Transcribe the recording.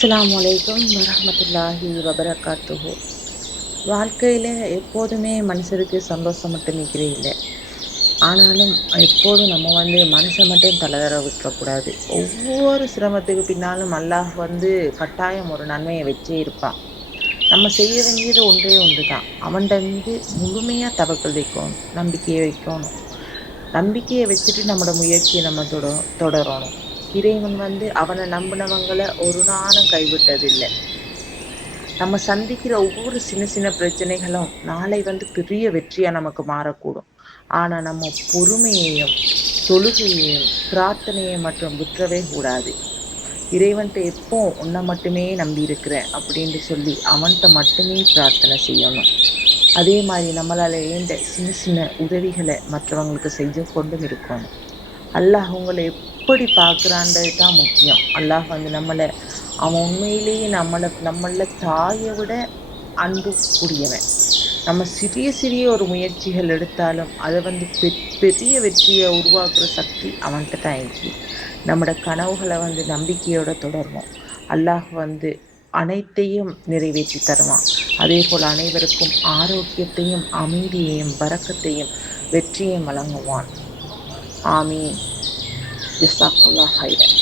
அஸ்ஸலாமு அலைக்கும் வரஹ்மத்துல்லாஹி வபரகாத்துஹு. வாழ்க்கையில் எப்போதுமே மனுஷருக்கு சந்தோஷம் மட்டும் நிற்கிறே இல்லை. ஆனாலும் எப்போதும் நம்ம மனசை மட்டும் தளர விட்டுறக்கூடாது. ஒவ்வொரு சிரமத்துக்கு பின்னாலும் அல்லாஹ் கட்டாயம் ஒரு நன்மையை வச்சே இருப்பான். நம்ம செய்ய வேண்டியது ஒன்றே ஒன்று தான். அவன்கிட்ட மீது முழுமையாக தவக்கல் வைக்கணும், நம்பிக்கையை வைக்கணும். நம்பிக்கையை வச்சுட்டு நம்மளோட முயற்சியை நம்ம தொடரணும். இறைவன் அவனை நம்பினவங்களை ஒரு நாளும் கைவிட்டதில்லை. நம்ம சந்திக்கிற ஒவ்வொரு சின்ன சின்ன பிரச்சனைகளும் நாளை பெரிய வெற்றியா நமக்கு மாறக்கூடும். ஆனா நம்ம பொறுமையையும் தொழுகையையும் பிரார்த்தனையை மற்றும் விட்டுறவே கூடாது. இறைவன்கிட்ட எப்போ உன்னை மட்டுமே நம்பி இருக்கிறேன் அப்படின்னு சொல்லி அவன்கிட்ட மட்டுமே பிரார்த்தனை செய்யணும். அதே மாதிரி நம்மளால ஏண்ட சின்ன சின்ன உதவிகளை மற்றவங்களுக்கு செஞ்சு கொண்டும் இருக்கணும். அல்லாஹ் உங்களை எப்படி பார்க்குறான்றது தான் முக்கியம். அல்லாஹ் அவன் உண்மையிலேயே நம்மள தாயை விட அன்பு கூடியவன். நம்ம சிறிய சிறிய ஒரு முயற்சிகள் எடுத்தாலும் அதை பெரிய வெற்றியை உருவாக்குற சக்தி அவன்கிட்ட தான் இருக்கு. நம்மளோட கனவுகளை நம்பிக்கையோட தொடரணும். அல்லாஹ் அனைத்தையும் நிறைவேற்றி தருவான். அதே போல் அனைவருக்கும் ஆரோக்கியத்தையும் அமைதியையும் பரக்கத்தையும் வெற்றியையும் வழங்குவான். ஆமீன். ஜஸாக்கல்லாஹ் ஹைரன்.